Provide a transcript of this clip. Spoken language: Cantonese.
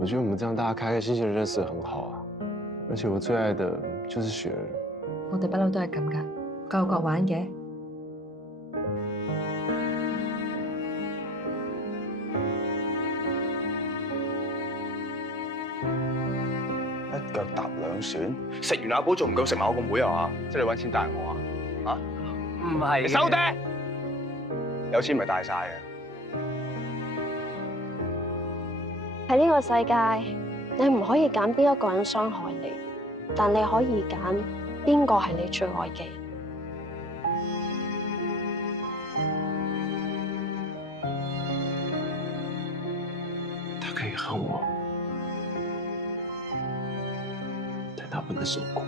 我觉得我们这样大家開開心心的認識很好啊，而且我最愛的就是雪兒。我哋不嬲都係咁噶，各有各玩嘅。一腳踏兩船，食完阿寶仲唔夠食埋我個妹啊嘛？即係你揾錢帶我啊？嚇？唔係。你收爹！有錢咪帶晒嘅。喺呢個世界，你唔可以揀邊一個人傷害你，但你可以揀邊個係你最愛嘅人。他可以恨我，但他不能受苦。